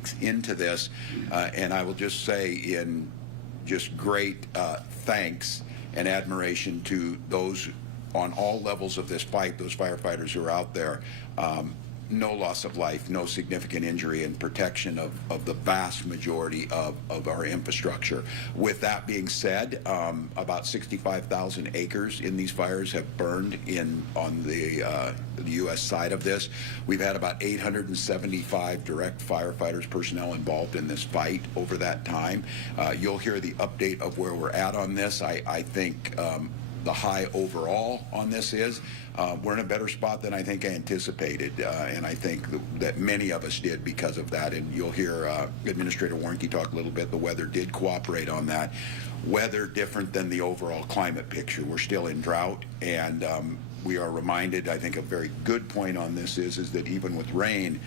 weeks into this, and I will just say in just great thanks and admiration to those on all levels of this fight, those firefighters who are out there. No loss of life, no significant injury, and protection of the vast majority of our infrastructure. With that being said, about 65,000 acres in these fires have burned on the U.S. side of this. We've had about 875 direct firefighters personnel involved in this fight over that time. You'll hear the update of where we're at on this. I think the high overall on this is we're in a better spot than I think I anticipated, and I think that many of us did because of that. And you'll hear Administrator Warnke talk a little bit. The weather did cooperate on that. Weather different than the overall climate picture. We're still in drought, and we are reminded, I think a very good point on this is that even with rain,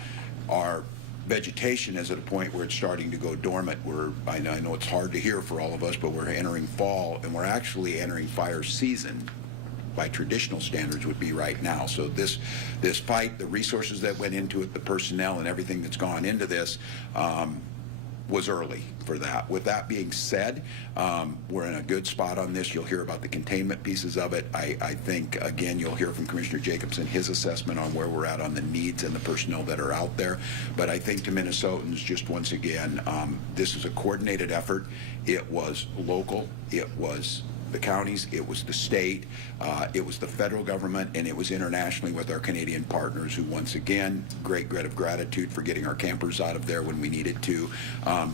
our vegetation is at a point where it's starting to go dormant. I know it's hard to hear for all of us, but we're entering fall, and we're actually entering fire season by traditional standards would be right now. So this fight, the resources that went into it, the personnel and everything that's gone into this was early for that. With that being said, we're in a good spot on this. You'll hear about the containment pieces of it. I think, again, you'll hear from Commissioner Jacobson, his assessment on where we're at on the needs and the personnel that are out there. But I think to Minnesotans, just once again, this is a coordinated effort. It was local. It was the counties, it was the state, it was the federal government, and it was internationally with our Canadian partners who, once again, great of gratitude for getting our campers out of there when we needed to.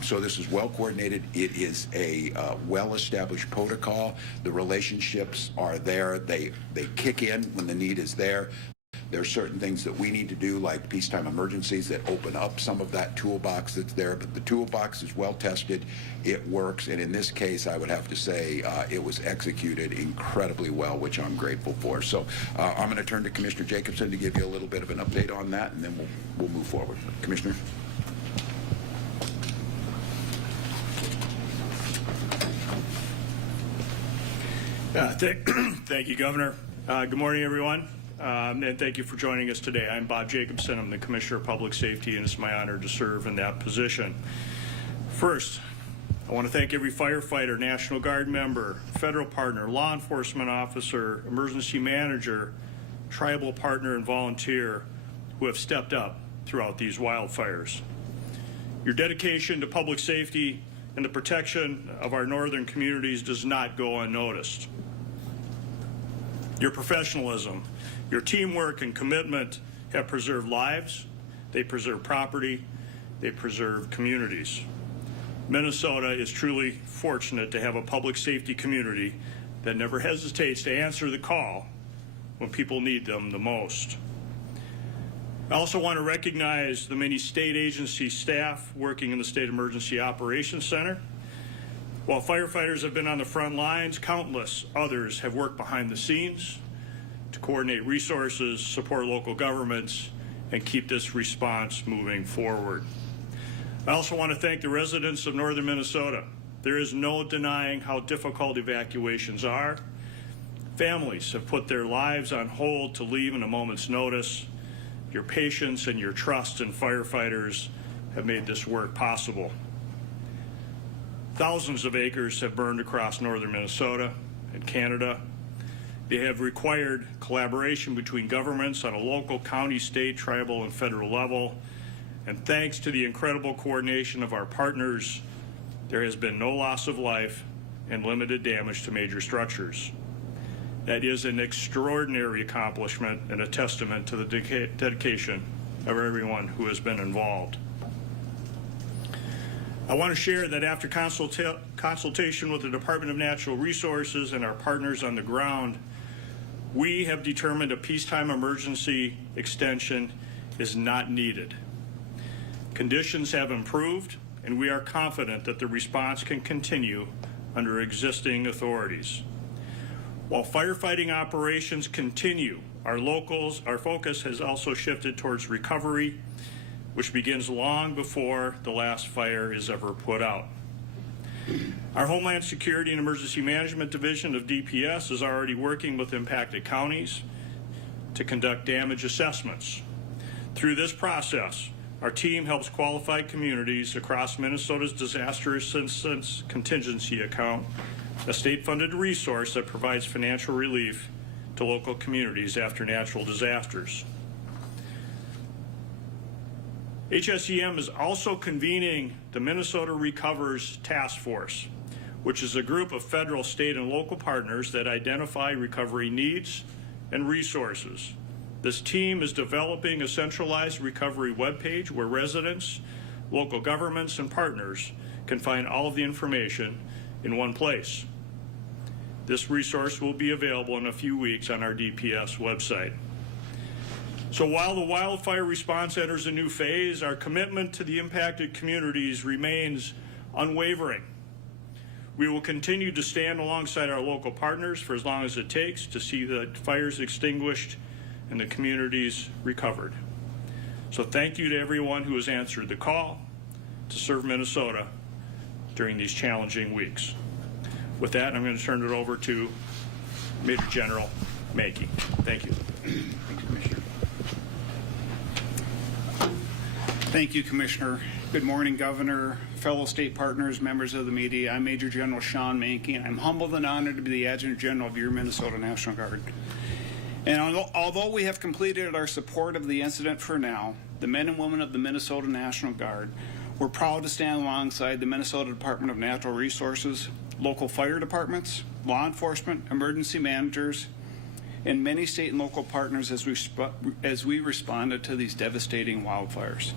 So this is well coordinated. It is a well-established protocol. The relationships are there. They kick in when the need is there. There are certain things that we need to do, like peacetime emergencies, that open up some of that toolbox that's there. But the toolbox is well tested. It works. And in this case, I would have to say it was executed incredibly well, which I'm grateful for. So I'm going to turn to Commissioner Jacobson to give you a little bit of an update on that, and then we'll move forward. Commissioner. Thank you, Governor. Good morning, everyone. And thank you for joining us today. I'm Bob Jacobson. I'm the Commissioner of Public Safety, and it's my honor to serve in that position. First, I want to thank every firefighter, National Guard member, federal partner, law enforcement officer, emergency manager, tribal partner, and volunteer who have stepped up throughout these wildfires. Your dedication to public safety and the protection of our northern communities does not go unnoticed. Your professionalism, your teamwork and commitment have preserved lives, they preserve property, they preserve communities. Minnesota is truly fortunate to have a public safety community that never hesitates to answer the call when people need them the most. I also want to recognize the many state agency staff working in the State Emergency Operations Center. While firefighters have been on the front lines, countless others have worked behind the scenes to coordinate resources, support local governments, and keep this response moving forward. I also want to thank the residents of northern Minnesota. There is no denying how difficult evacuations are. Families have put their lives on hold to leave in a moment's notice. Your patience and your trust in firefighters have made this work possible. Thousands of acres have burned across northern Minnesota and Canada. They have required collaboration between governments on a local, county, state, tribal, and federal level. And thanks to the incredible coordination of our partners, there has been no loss of life and limited damage to major structures. That is an extraordinary accomplishment and a testament to the dedication of everyone who has been involved. I want to share that after consultation with the Department of Natural Resources and our partners on the ground, we have determined a peacetime emergency extension is not needed. Conditions have improved, and we are confident that the response can continue under existing authorities. While firefighting operations continue, our focus has also shifted towards recovery, which begins long before the last fire is ever put out. Our Homeland Security and Emergency Management Division of DPS is already working with impacted counties to conduct damage assessments. Through this process, Our team helps qualified communities across Minnesota's Disaster Assistance Contingency Account, a state-funded resource that provides financial relief to local communities after natural disasters. HSEM is also convening the Minnesota Recovers Task Force, which is a group of federal, state, and local partners that identify recovery needs and resources. This team is developing a centralized recovery webpage where residents, local governments, and partners can find all of the information in one place. This resource will be available in a few weeks on our DPS website. So while the wildfire response enters a new phase, our commitment to the impacted communities remains unwavering. We will continue to stand alongside our local partners for as long as it takes to see the fires extinguished and the communities recovered. So thank you to everyone who has answered the call to serve Minnesota during these challenging weeks. With that, I'm going to turn it over to Major General Mackey. Thank you. Thank you, Commissioner. Thank you, Commissioner. Good morning, Governor, fellow state partners, members of the media. I'm Major General Sean Mankey, and I'm humbled and honored to be the Adjutant General of your Minnesota National Guard. And although we have completed our support of the incident for now, the men and women of the Minnesota National Guard were proud to stand alongside the Minnesota Department of Natural Resources, local fire departments, law enforcement, emergency managers, and many state and local partners as we responded to these devastating wildfires.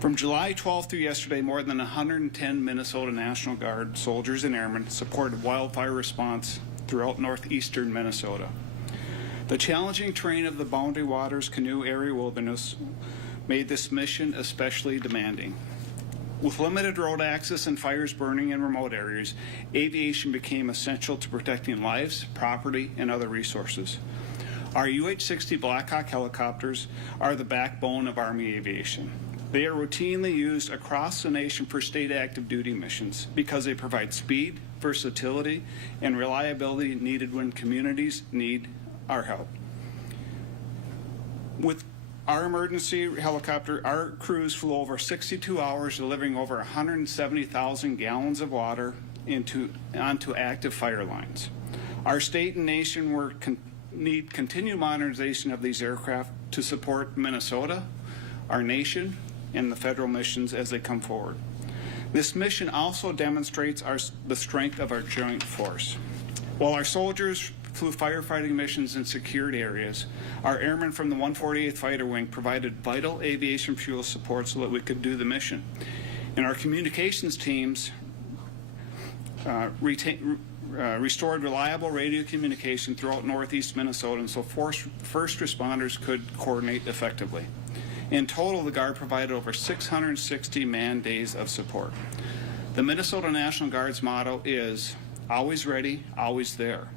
From July 12th through yesterday, more than 110 Minnesota National Guard soldiers and airmen supported wildfire response throughout northeastern Minnesota. The challenging terrain of the Boundary Waters Canoe Area Wilderness made this mission especially demanding. With limited road access and fires burning in remote areas, aviation became essential to protecting lives, property, and other resources. Our UH-60 Blackhawk helicopters are the backbone of Army aviation. They are routinely used across the nation for state active duty missions because they provide speed, versatility, and reliability needed when communities need our help. With our emergency helicopter, our crews flew over 62 hours, delivering over 170,000 gallons of water onto active fire lines. Our state and nation need continued modernization of these aircraft to support Minnesota, our nation, and the federal missions as they come forward. This mission also demonstrates the strength of our joint force. While our soldiers flew firefighting missions in secured areas, our airmen from the 148th Fighter Wing provided vital aviation fuel support so that we could do the mission. And our communications teams restored reliable radio communication throughout northeast Minnesota, and so first responders could coordinate effectively. In total, the Guard provided over 660 man-days of support. The Minnesota National Guard's motto is, always ready, always there.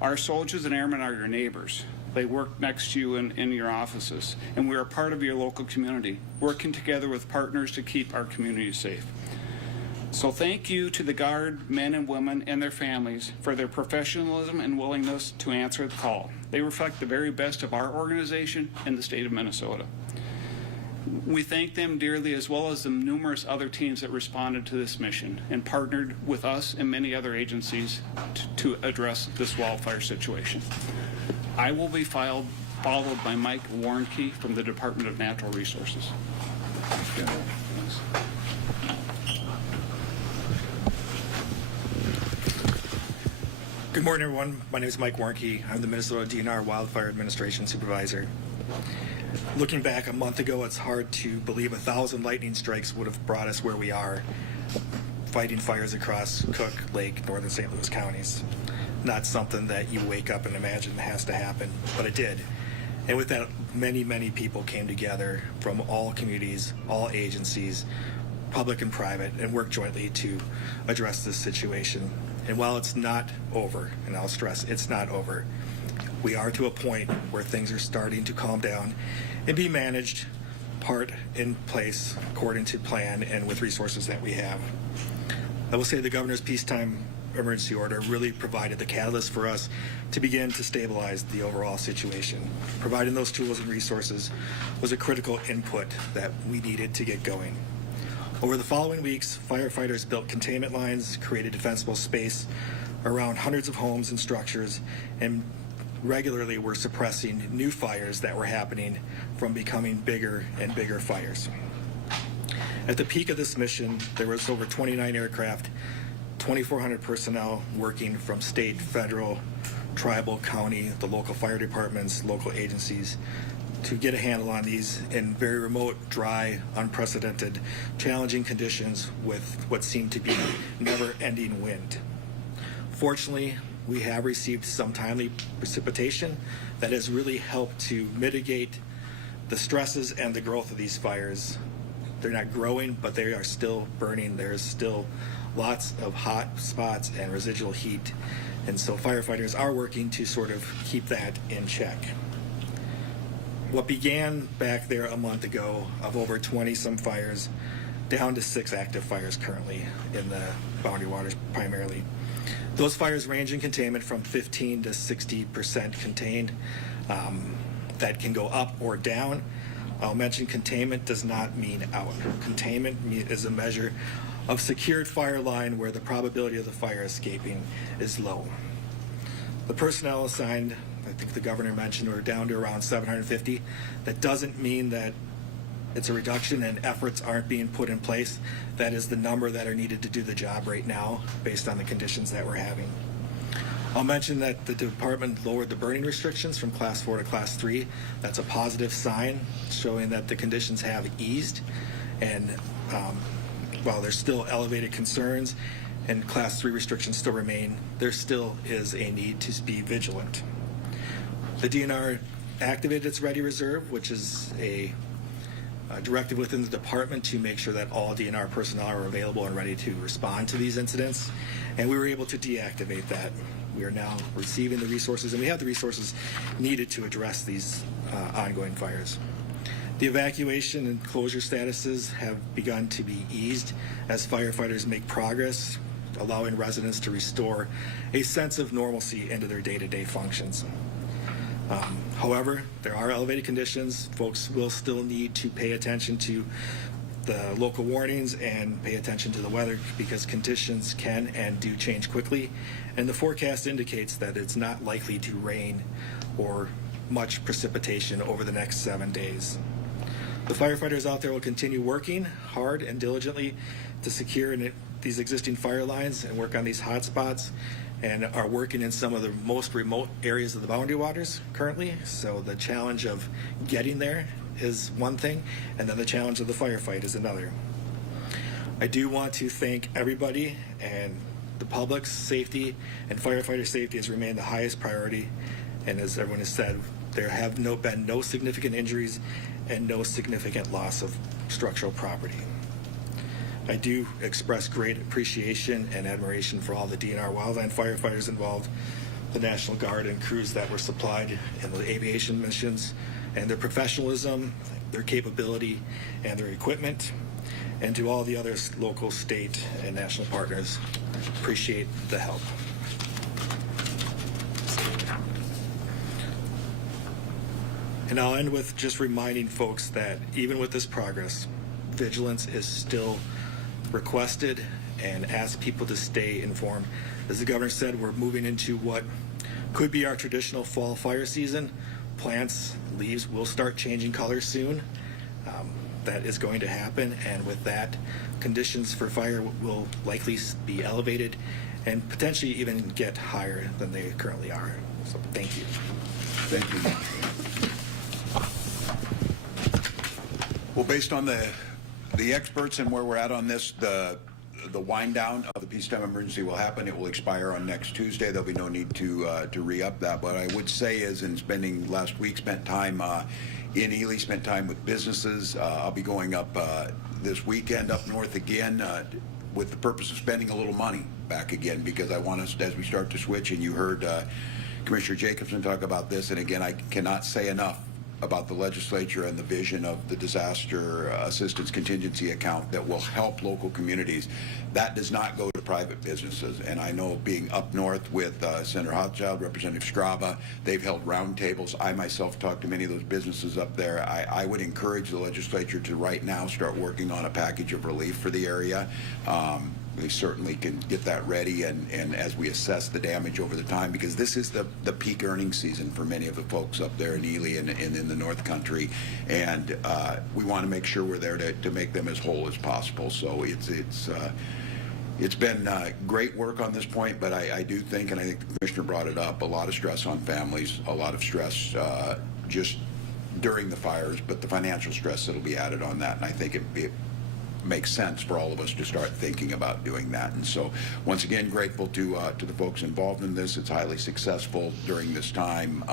Our soldiers and airmen are your neighbors. They work next to you in your offices, and we are part of your local community, working together with partners to keep our communities safe. So thank you to the Guard men and women and their families for their professionalism and willingness to answer the call. They reflect the very best of our organization and the state of Minnesota. We thank them dearly, as well as the numerous other teams that responded to this mission and partnered with us and many other agencies to address this wildfire situation. I will be followed by Mike Warnke from the Department of Natural Resources. Good morning, everyone. My name is Mike Warnke. I'm the Minnesota DNR Wildfire Administration Supervisor. Looking back a month ago, it's hard to believe 1,000 lightning strikes would have brought us where we are, fighting fires across Cook, Lake, northern St. Louis counties. Not something that you wake up and imagine has to happen, but it did. And with that, many, many people came together from all communities, all agencies, public and private, and worked jointly to address this situation. And while it's not over, and I'll stress it's not over, we are to a point where things are starting to calm down and be managed, part in place according to plan and with resources that we have. I will say the governor's peacetime emergency order really provided the catalyst for us to begin to stabilize the overall situation. Providing those tools and resources was a critical input that we needed to get going. Over the following weeks, firefighters built containment lines, created defensible space around hundreds of homes and structures, and regularly were suppressing new fires that were happening from becoming bigger and bigger fires. At the peak of this mission, there was over 29 aircraft, 2,400 personnel working from state, federal, tribal, county, the local fire departments, local agencies, to get a handle on these in very remote, dry, unprecedented, challenging conditions with what seemed to be never-ending wind. Fortunately, we have received some timely precipitation that has really helped to mitigate the stresses and the growth of these fires. They're not growing, but they are still burning. There's still lots of hot spots and residual heat. And so firefighters are working to sort of keep that in check. What began back there a month ago of over 20-some fires, down to 6 active fires currently in the Boundary Waters primarily. Those fires range in containment from 15 to 60% contained. That can go up or down. I'll mention containment does not mean out. Containment is a measure of secured fire line where the probability of the fire escaping is low. The personnel assigned, I think the governor mentioned, we're down to around 750. That doesn't mean that it's a reduction and efforts aren't being put in place. That is the number that are needed to do the job right now based on the conditions that we're having. I'll mention that the department lowered the burning restrictions from Class 4 to Class 3. That's a positive sign showing that the conditions have eased. And while there's still elevated concerns and Class 3 restrictions still remain, there still is a need to be vigilant. The DNR activated its Ready Reserve, which is a directive within the department to make sure that all DNR personnel are available and ready to respond to these incidents. And we were able to deactivate that. We are now receiving the resources, and we have the resources needed to address these ongoing fires. The evacuation and closure statuses have begun to be eased as firefighters make progress, allowing residents to restore a sense of normalcy into their day-to-day functions. However, there are elevated conditions. Folks will still need to pay attention to the local warnings and pay attention to the weather because conditions can and do change quickly. And the forecast indicates that it's not likely to rain or much precipitation over the next 7 days. The firefighters out there will continue working hard and diligently to secure these existing fire lines and work on these hot spots, and are working in some of the most remote areas of the Boundary Waters currently. So the challenge of getting there is one thing, and then the challenge of the firefight is another. I do want to thank everybody, and the public's safety and firefighter safety has remained the highest priority. And as everyone has said, there have been no significant injuries and no significant loss of structural property. I do express great appreciation and admiration for all the DNR wildland firefighters involved, the National Guard and crews that were supplied in the aviation missions, and their professionalism, their capability, and their equipment, and to all the other local, state, and national partners. Appreciate the help. And I'll end with just reminding folks that even with this progress, vigilance is still requested, and ask people to stay informed. As the governor said, we're moving into what could be our traditional fall fire season. Plants, leaves will start changing color soon. That is going to happen, and with that, conditions for fire will likely be elevated and potentially even get higher than they currently are. So thank you. Thank you. Well, based on the experts and where we're at on this, the wind down of the peacetime emergency will happen. It will expire on next Tuesday. There'll be no need to re-up that. But I would say is in spending last week, spent time in Ely, spent time with businesses. I'll be going up this weekend up north again with the purpose of spending a little money back again, because I want us, as we start to switch, and you heard Commissioner Jacobson talk about this, and again, I cannot say enough about the legislature and the vision of the disaster assistance contingency account that will help local communities. That does not go to private businesses. And I know, being up north with Senator Hochschild, Representative Straba, they've held roundtables. I myself talked to many of those businesses up there. I would encourage the legislature to right now start working on a package of relief for the area. We certainly can get that ready, and as we assess the damage over the time, because this is the peak earnings season for many of the folks up there in Ely and in the North Country, and we want to make sure we're there to make them as whole as possible. So it's been great work on this point, but I do think, and I think the Commissioner brought it up, a lot of stress on families, a lot of stress just during the fires, but the financial stress that'll be added on that, and I think it makes sense for all of us to start thinking about doing that. And so, once again, grateful to the folks involved in this. It's highly successful during this time,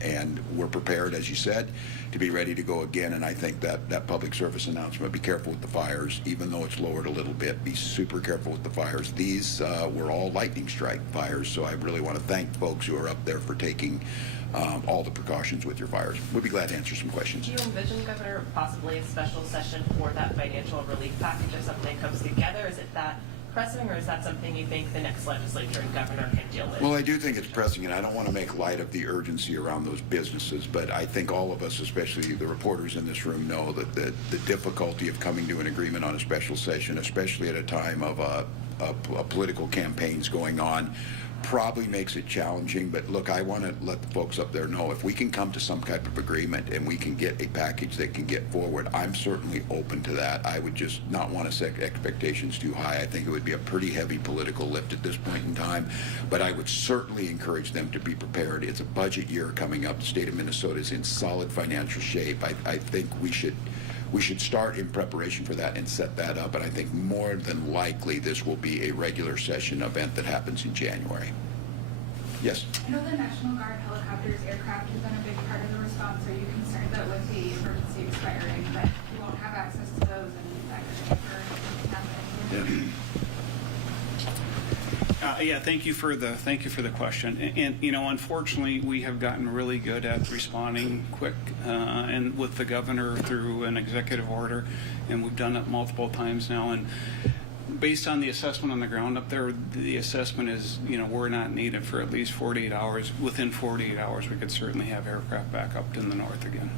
and we're prepared, as you said, to be ready to go again. And I think that public service announcement, be careful with the fires, even though it's lowered a little bit, be super careful with the fires. These were all lightning strike fires, so I really want to thank folks who are up there for taking all the precautions with your fires. We'll be glad to answer some questions. Do you envision, Governor, possibly a special session for that financial relief package if something comes together? Is it that pressing, or is that something you think the next legislature and governor can deal with? Well, I do think it's pressing, and I don't want to make light of the urgency around those businesses, but I think all of us, especially the reporters in this room, know that the difficulty of coming to an agreement on a special session, especially at a time of a political campaigns going on, probably makes it challenging. But look, I want to let the folks up there know, if we can come to some type of agreement and we can get a package that can get forward, I'm certainly open to that. I would just not want to set expectations too high. I think it would be a pretty heavy political lift at this point in time, but I would certainly encourage them to be prepared. It's a budget year coming up. The state of Minnesota is in solid financial shape. I think we should start in preparation for that and set that up. And I think more than likely this will be a regular session event that happens in January. Yes? I know the National Guard helicopters, aircraft has been a big part of the response. Are you concerned that with the emergency expiring that you won't have access to those and that could happen? Yeah, thank you for the question. And you know, unfortunately, we have gotten really good at responding quick, and with the governor through an executive order, and we've done it multiple times now. And based on the assessment on the ground up there, the assessment is, you know, we're not needed for at least 48 hours. Within 48 hours, we could certainly have aircraft back up in the north again.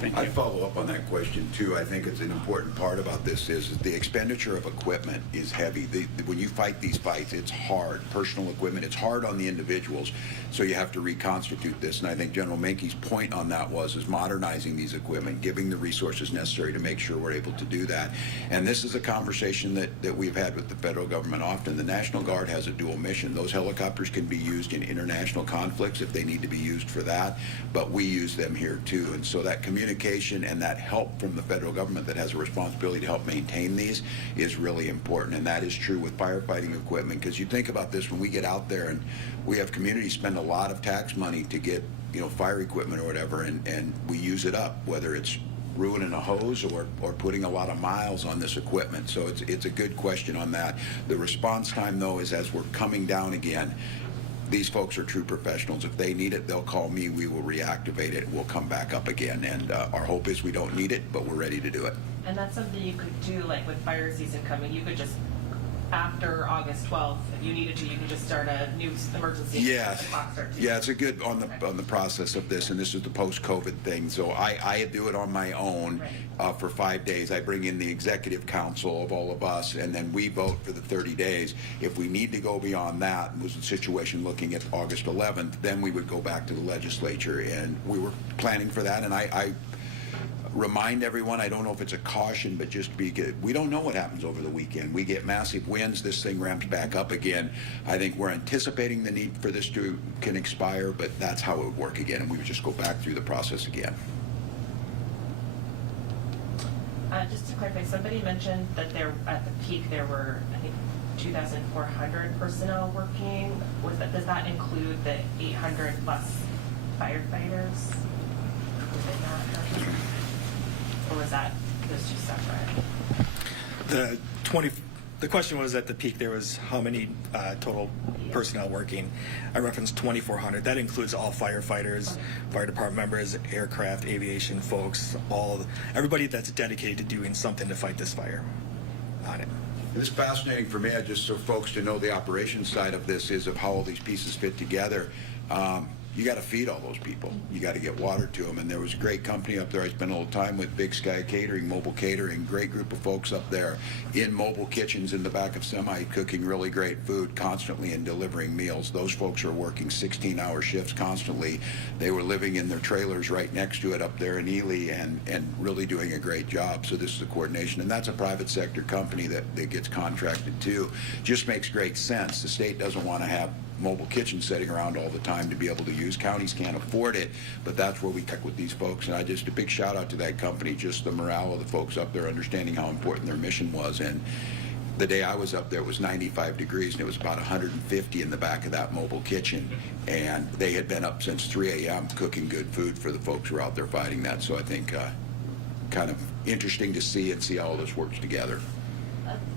Thank you. I'd follow up on that question too. I think it's an important part about this is the expenditure of equipment is heavy. When you fight these fights, it's hard. Personal equipment, it's hard on the individuals, so you have to reconstitute this. And I think General Menke's point on that is modernizing these equipment, giving the resources necessary to make sure we're able to do that. And this is a conversation that we've had with the federal government often. The National Guard has a dual mission. Those helicopters can be used in international conflicts if they need to be used for that, but we use them here too. And so that communication and that help from the federal government that has a responsibility to help maintain these is really important. And that is true with firefighting equipment, because you think about this, when we get out there and we have communities spend a lot of tax money to get, you know, fire equipment or whatever, and we use it up, whether it's ruining a hose or putting a lot of miles on this equipment. So it's a good question on that. The response time, though, is as we're coming down again, these folks are true professionals. If they need it, they'll call me. We will reactivate it. We'll come back up again. And our hope is we don't need it, but we're ready to do it. And that's something you could do, like with fire season coming, you could just, after August 12th, if you needed to, you could just start a new emergency. Yes. Yeah, it's a good on the process of this, and this is the post-COVID thing. So I do it on my own for 5 days. I bring in the executive council of all of us, and then we vote for the 30 days. If we need to go beyond that, was the situation looking at August 11th, then we would go back to the legislature, and we were planning for that. And I remind everyone, I don't know if it's a caution, but just be good. We don't know what happens over the weekend. We get massive winds, this thing ramps back up again. I think we're anticipating the need for this can expire, but that's how it would work again, and we would just go back through the process again. Just to clarify, somebody mentioned that there at the peak there were, I think, 2,400 personnel working. Does that include the 800 plus firefighters? Was it not? Or was that those two separate? The The question was at the peak there was how many total personnel working. I referenced 2,400. That includes all firefighters, fire department members, aircraft, aviation folks, everybody that's dedicated to doing something to fight this fire on it. It's fascinating for me, just so folks to know the operations side of this is of how all these pieces fit together. You got to feed all those people. You got to get water to them. And there was a great company up there. I spent a little time with Big Sky Catering, Mobile Catering, great group of folks up there in mobile kitchens in the back of semi, cooking really great food constantly and delivering meals. Those folks are working 16-hour shifts constantly. They were living in their trailers right next to it up there in Ely and really doing a great job. So this is a coordination. And that's a private sector company that gets contracted too. Just makes great sense. The state doesn't want to have mobile kitchens sitting around all the time to be able to use. Counties can't afford it, but that's where we connect with these folks. And a big shout out to that company, just the morale of the folks up there, understanding how important their mission was. And the day I was up there, it was 95 degrees, and it was about 150 in the back of that mobile kitchen. And they had been up since 3 a.m. cooking good food for the folks who were out there fighting that. So I think kind of interesting to see how all this works together.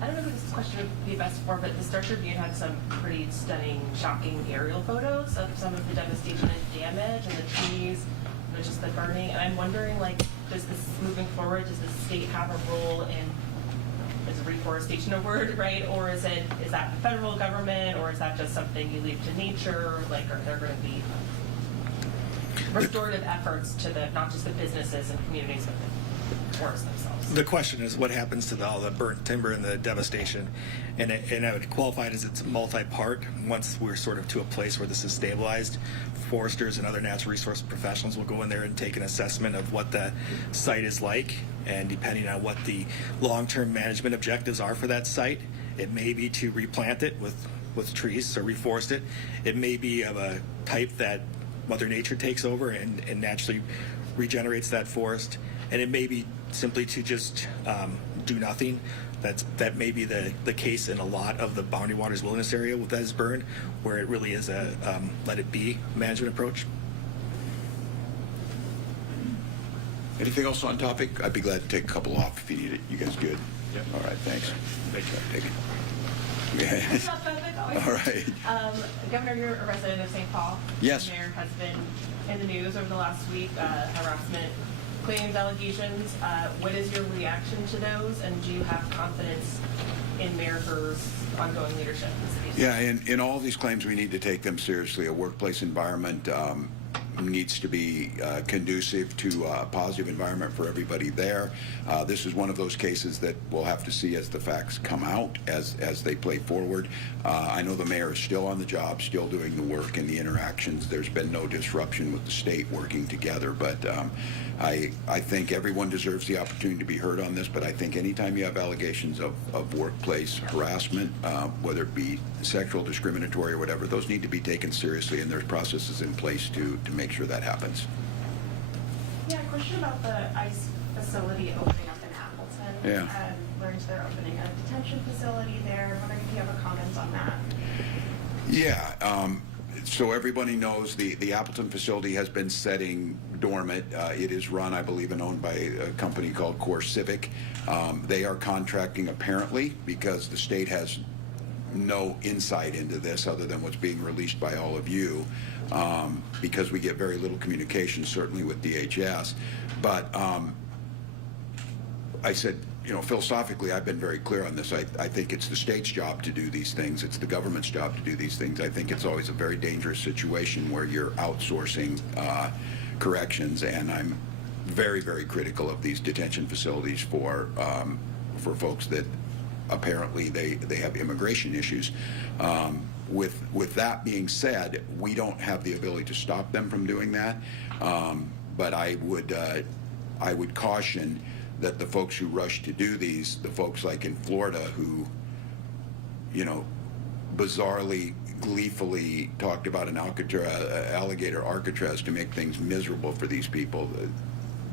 I don't know who this question would be best for, but the Star Tribune had some pretty stunning, shocking aerial photos of some of the devastation and damage and the trees, and just the burning. And I'm wondering, does this, moving forward, does the state have a role in, is reforestation a word, right? Or is that the federal government, or is that just something you leave to nature? Are there going to be restorative efforts to not just the businesses and communities, but the forests themselves? The question is what happens to all the burnt timber and the devastation, and I would qualify it as it's multi-part. Once we're sort of to a place where this is stabilized, foresters and other natural resource professionals will go in there and take an assessment of what the site is like, and depending on what the long-term management objectives are for that site, it may be to replant it with trees or reforest it. It may be of a type that Mother Nature takes over and naturally regenerates that forest, and it may be simply to just do nothing. That may be the case in a lot of the Boundary Waters Wilderness area that is burned, where it really is a let it be management approach. Anything else on topic? I'd be glad to take a couple off if you need it. You guys good? Yep. All right, thanks. Thank you. Take it. It's not that big, always. All right. Governor, you're a resident of St. Paul. Yes. The mayor has been in the news over the last week, harassment claims, allegations. What is your reaction to those, and do you have confidence in Mayor Herr's ongoing leadership in this case? Yeah, in all these claims, we need to take them seriously. A workplace environment needs to be conducive to a positive environment for everybody there. This is one of those cases that we'll have to see as the facts come out, as they play forward. I know the mayor is still on the job, still doing the work and the interactions. There's been no disruption with the state working together, but I think everyone deserves the opportunity to be heard on this, but I think anytime you have allegations of workplace harassment, whether it be sexual, discriminatory, or whatever, those need to be taken seriously, and there's processes in place to make sure that happens. Yeah, a question about the ICE facility opening up in Appleton. Yeah. Learned they're opening a detention facility there. I'm wondering if you have a comment on that. Yeah. So everybody knows the Appleton facility has been sitting dormant. It is run, I believe, and owned by a company called Core Civic. They are contracting apparently because the state has no insight into this other than what's being released by all of you, because we get very little communication, certainly with DHS. But I said, philosophically, I've been very clear on this. I think it's the state's job to do these things. It's the government's job to do these things. I think it's always a very dangerous situation where you're outsourcing corrections, and I'm very, very critical of these detention facilities for folks that apparently they have immigration issues. With that being said, we don't have the ability to stop them from doing that, but I would caution that the folks who rush to do these, the folks like in Florida who, bizarrely, gleefully talked about an alligator Alcatraz to make things miserable for these people.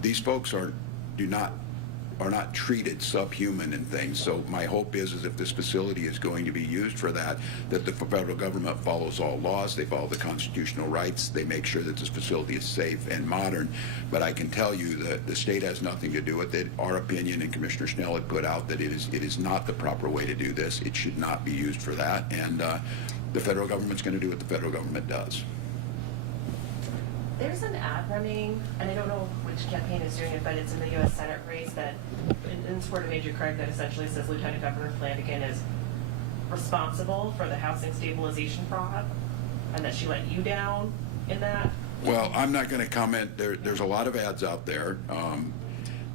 These folks are not treated subhuman and things. So my hope is if this facility is going to be used for that the federal government follows all laws, they follow the constitutional rights, they make sure that this facility is safe and modern. But I can tell you that the state has nothing to do with it. Our opinion, and Commissioner Schnell had put out, that it is not the proper way to do this. It should not be used for that, and the federal government's going to do what the federal government does. There's an ad running, and I don't know which campaign is doing it, but it's in the U.S. Senate race that, in support of Major Craig, that essentially says Lieutenant Governor Flanagan is responsible for the housing stabilization fraud, and that she let you down in that. Well, I'm not going to comment. There's a lot of ads out there.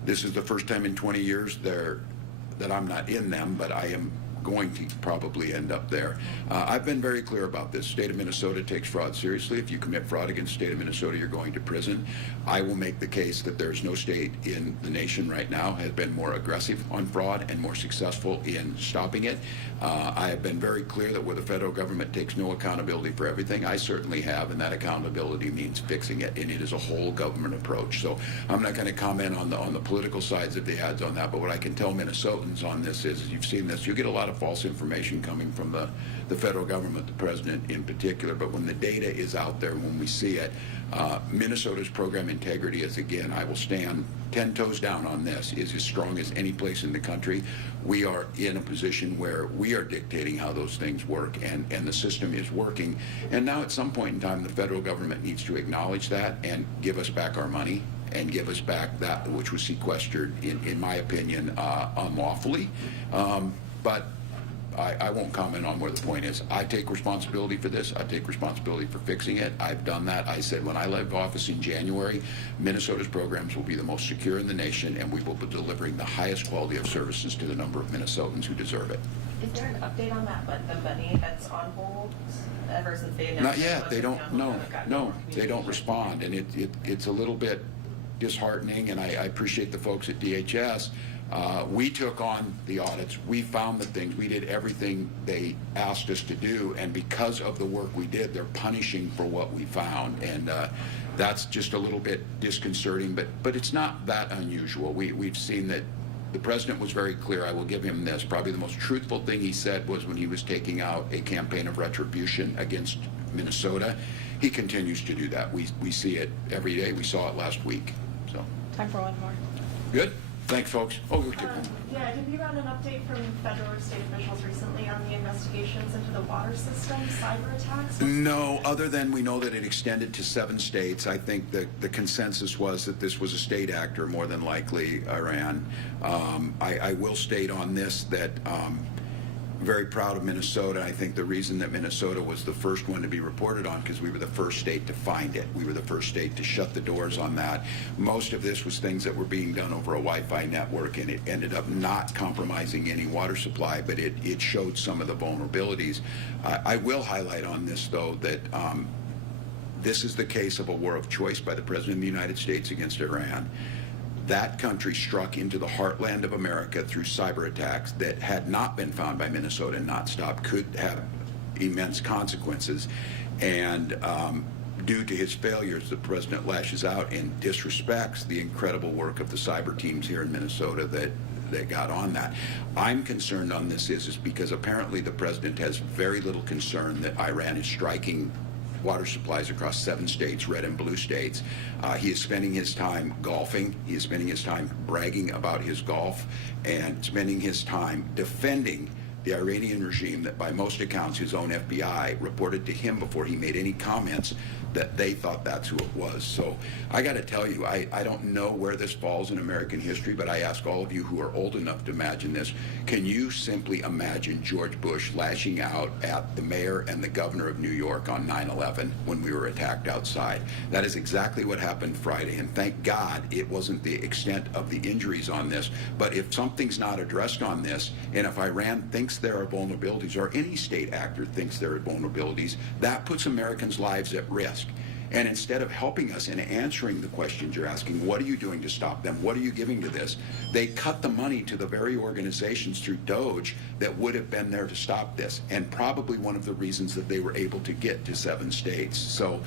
This is the first time in 20 years that I'm not in them, but I am going to probably end up there. I've been very clear about this. State of Minnesota takes fraud seriously. If you commit fraud against the state of Minnesota, you're going to prison. I will make the case that there's no state in the nation right now has been more aggressive on fraud and more successful in stopping it. I have been very clear that where the federal government takes no accountability for everything, I certainly have, and that accountability means fixing it, and it is a whole government approach. So I'm not going to comment on the political sides of the ads on that, but what I can tell Minnesotans on this is, you've seen this, you get a lot of false information coming from the federal government, the president in particular, but when the data is out there, when we see it, Minnesota's program integrity is, again, I will stand 10 toes down on this, is as strong as any place in the country. We are in a position where we are dictating how those things work, and the system is working. And now at some point in time, the federal government needs to acknowledge that and give us back our money and give us back that which was sequestered, in my opinion, unlawfully. But I won't comment on where the point is. I take responsibility for this. I take responsibility for fixing it. I've done that. I said when I left office in January, Minnesota's programs will be the most secure in the nation, and we will be delivering the highest quality of services to the number of Minnesotans who deserve it. Is there an update on that, but the money that's on hold ever since they announced? Not yet. They don't. No, they don't respond, and it's a little bit disheartening. And I appreciate the folks at DHS. We took on the audits. We found the things. We did everything they asked us to do, and because of the work we did, they're punishing for what we found, and that's just a little bit disconcerting. But it's not that unusual. We've seen that. The president was very clear. I will give him this. Probably the most truthful thing he said was when he was taking out a campaign of retribution against Minnesota. He continues to do that. We see it every day. We saw it last week. So. Time for one more. Good. Thanks, folks. Oh, Yeah, did you run an update from federal or state officials recently on the investigations into the water system cyber attacks? No, other than we know that it extended to 7 states. I think the consensus was that this was a state actor, more than likely Iran. I will state on this that very proud of Minnesota. I think the reason that Minnesota was the first one to be reported on, because we were the first state to find it. We were the first state to shut the doors on that. Most of this was things that were being done over a Wi-Fi network, and it ended up not compromising any water supply, but it showed some of the vulnerabilities. I will highlight on this, though, that this is the case of a war of choice by the President of the United States against Iran. That country struck into the heartland of America through cyber attacks that, had not been found by Minnesota and not stopped, could have immense consequences. And due to his failures, the president lashes out and disrespects the incredible work of the cyber teams here in Minnesota that got on that. I'm concerned on this is because apparently the president has very little concern that Iran is striking water supplies across 7 states, red and blue states. He is spending his time golfing. He is spending his time bragging about his golf, and spending his time defending the Iranian regime that, by most accounts, his own FBI reported to him before he made any comments that they thought that's who it was. So I got to tell you, I don't know where this falls in American history, but I ask all of you who are old enough to imagine this, can you simply imagine George Bush lashing out at the mayor and the governor of New York on 9/11 when we were attacked outside? That is exactly what happened Friday, and thank God it wasn't the extent of the injuries on this. But if something's not addressed on this, and if Iran thinks there are vulnerabilities, or any state actor thinks there are vulnerabilities, that puts Americans' lives at risk. And instead of helping us and answering the questions you're asking, what are you doing to stop them? What are you giving to this? They cut the money to the very organizations through DOGE that would have been there to stop this, and probably one of the reasons that they were able to get to 7 states. So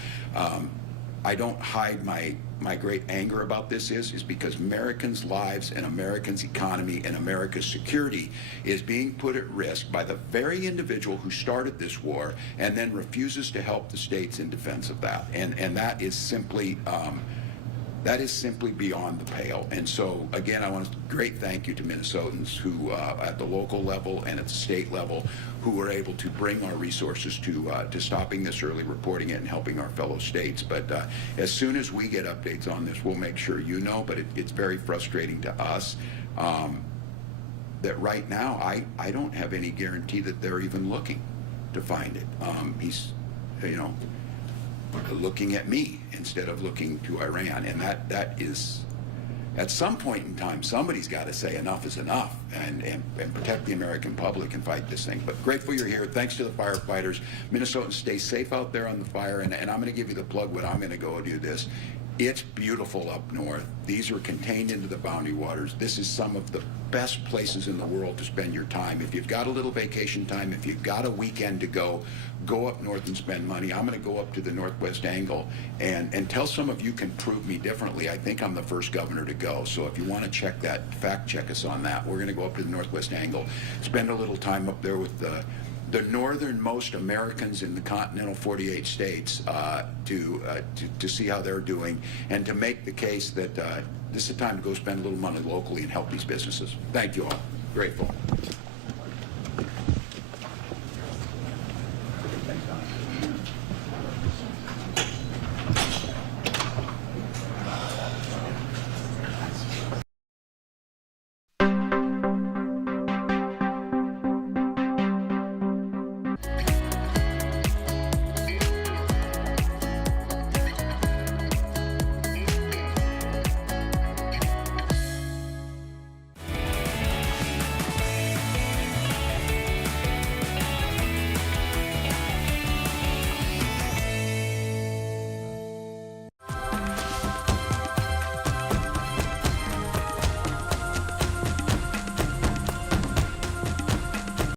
I don't hide my great anger about this is because Americans' lives and Americans' economy and America's security is being put at risk by the very individual who started this war and then refuses to help the states in defense of that. And that is simply beyond the pale. And so, again, I want to great thank you to Minnesotans who, at the local level and at the state level, who were able to bring our resources to stopping this early, reporting it, and helping our fellow states. But as soon as we get updates on this, we'll make sure you know. But it's very frustrating to us that right now I don't have any guarantee that they're even looking to find it. He's, looking at me instead of looking to Iran, and that is, at some point in time, somebody's got to say enough is enough and protect the American public and fight this thing. But grateful you're here. Thanks to the firefighters. Minnesotans, stay safe out there on the fire, and I'm going to give you the plug when I'm going to go do this. It's beautiful up north. These are contained into the boundary waters. This is some of the best places in the world to spend your time. If you've got a little vacation time, if you've got a weekend to go up north and spend money. I'm going to go up to the northwest angle, and until some of you can prove me differently, I think I'm the first governor to go. So if you want to check that, fact check us on that. We're going to go up to the northwest angle, spend a little time up there with the northernmost Americans in the continental 48 states to see how they're doing, and to make the case that this is a time to go spend a little money locally and help these businesses. Thank you all. Grateful.